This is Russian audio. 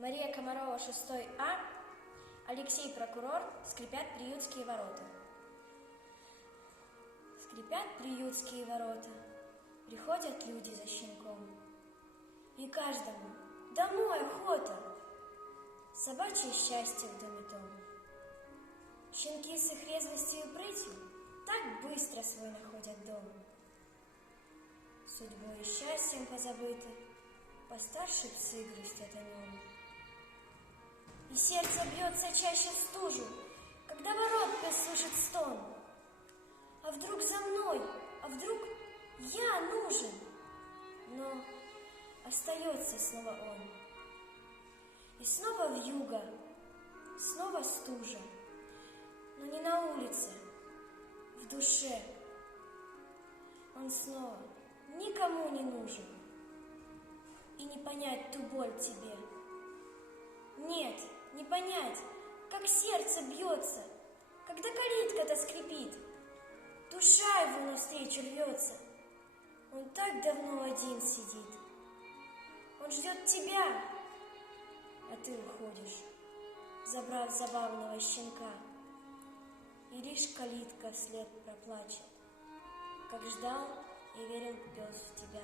Мария Комарова, 6 А, Алексей Прокурор, скрипят приютские ворота. Скрипят приютские ворота, приходят люди за щенком. И каждому домой охота, собачье счастье в доме том. Щенки с их резвостью и прытью так быстро свой находят дом. Судьбой и счастьем позабыты, постарше псы грустят о нем. И сердце бьется чаще в стужу, когда ворот пес слышит стон. А вдруг за мной, а вдруг я нужен? Но остается снова он. И снова вьюга, снова стужа, но не на улице, в душе. Он снова никому не нужен, и не понять ту боль тебе. Нет, не понять, как сердце бьется, когда калитка-то скрипит, душа его навстречу рвется. Он так давно один сидит, он ждет тебя, а ты уходишь, забрав забавного щенка. И лишь калитка вслед проплачет, как ждал и верил пес в тебя.